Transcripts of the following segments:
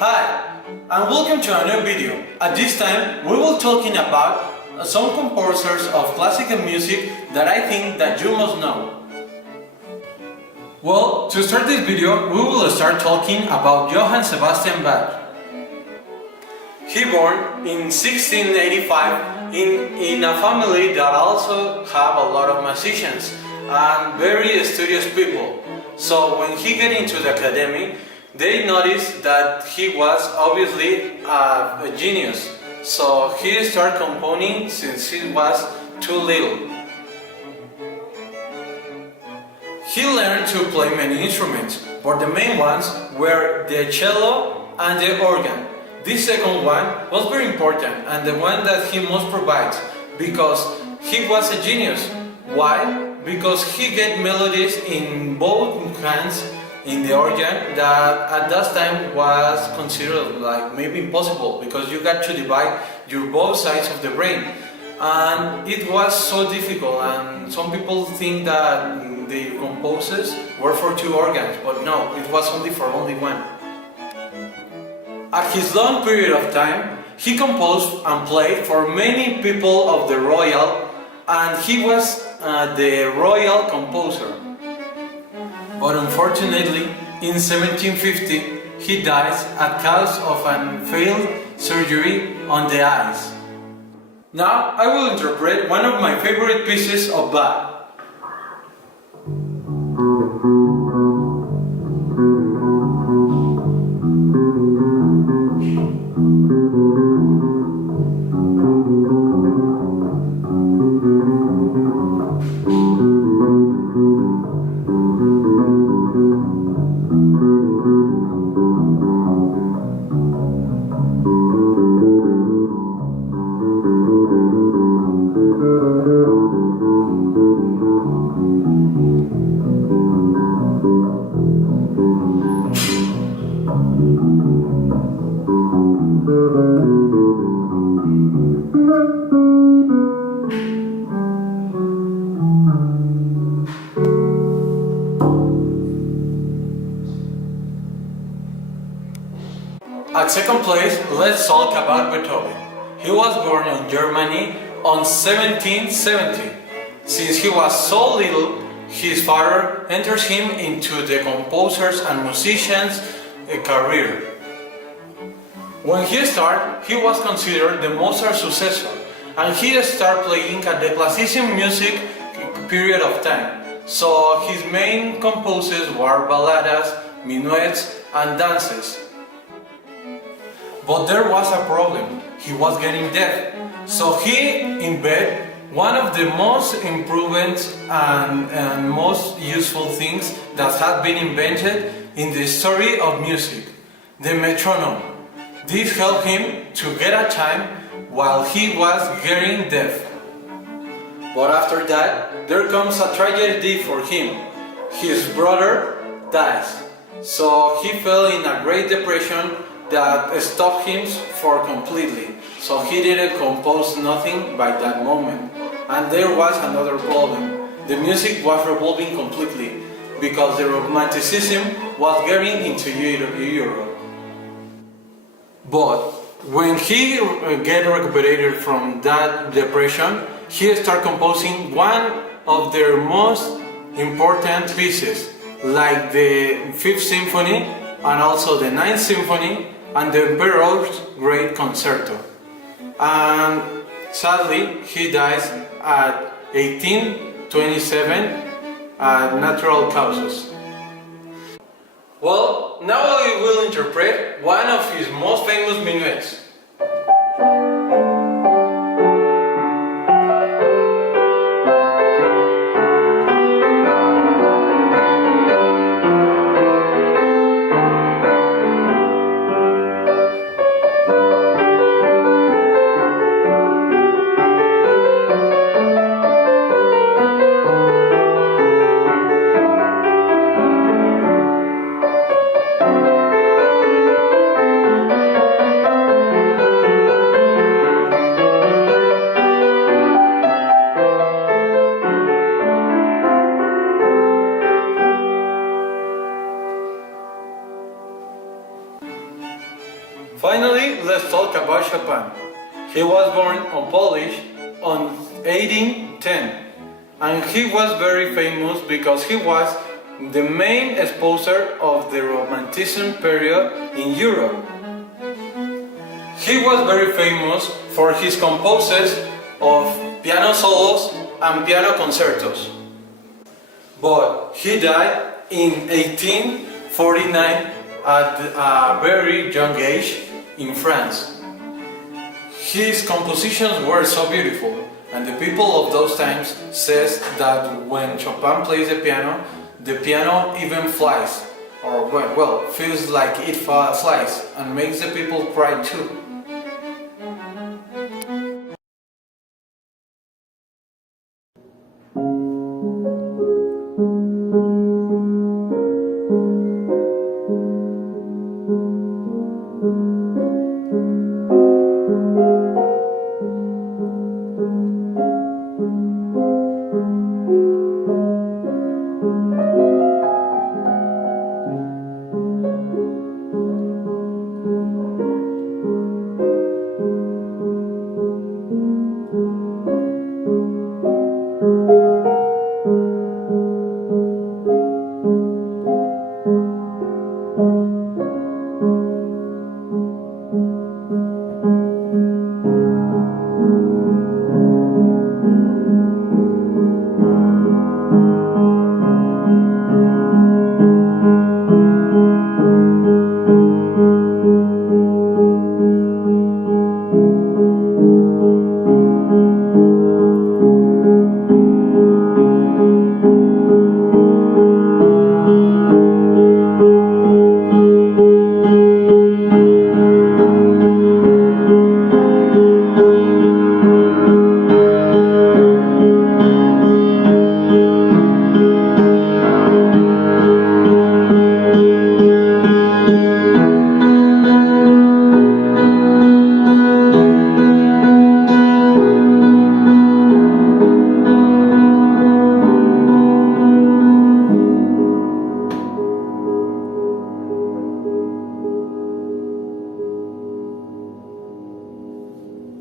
Hi, and welcome to a new video. At this time, we will talking about some composers of classical music that I think that you must know. Well, to start this video, we will start talking about Johann Sebastian Bach. He born in 1685 in a family that also have a lot of musicians and very studious people. So when he get into the academy, they noticed that he was obviously a genius. So he started composing since he was too little. He learned to play many instruments, but the main ones were the cello and the organ. This second one was very important and the one that he most provides because he was a genius. Why? Because he get melodies in both hands in the organ that at that time was considered like maybe impossible because you got to divide your both sides of the brain, and it was so difficult, and some people think that the composes were for two organs, but no, it was only for only one. At his long period of time, he composed and played for many people of the royal, and he was the royal composer. But unfortunately, in 1750, he dies at cause of a failed surgery on the eyes. Now, I will interpret one of my favorite pieces of Bach. At second place, let's talk about Beethoven. He was born in Germany on 1770. Since he was so little, his father enters him into the composers and musicians career. When he started, he was considered the Mozart successor, and he started playing at the classical music period of time. So his main composes were ballads, minuets, and dances. But there was a problem. He was getting deaf. So he invented one of the most improvements and most useful things that had been invented in the history of music, the metronome. This helped him to get a time while he was getting deaf. But after that, there comes a tragedy for him. His brother dies. So he fell in a great depression that stopped him for completely. So he didn't compose nothing by that moment. And there was another problem. The music was revolving completely because the romanticism was getting into Europe. But when he get recuperated from that depression, he started composing one of their most important pieces, like the Fifth Symphony and also the Ninth Symphony and the Emperor's Great Concerto. And sadly, he dies at 1827 at natural causes. Well, now I will interpret one of his most famous minuets. about Chopin. He was born on Polish on 1810, and he was very famous because he was the main exposer of the Romanticism period in Europe. He was very famous for his compositions of piano solos and piano concertos. But he died in 1849 at a very young age in France. His compositions were so beautiful, and the people of those times says that when Chopin plays the piano even flies, or well, feels like it flies, and makes the people cry too.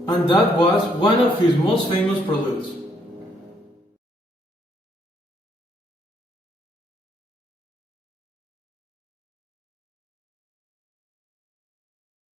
And that was one of his most famous products.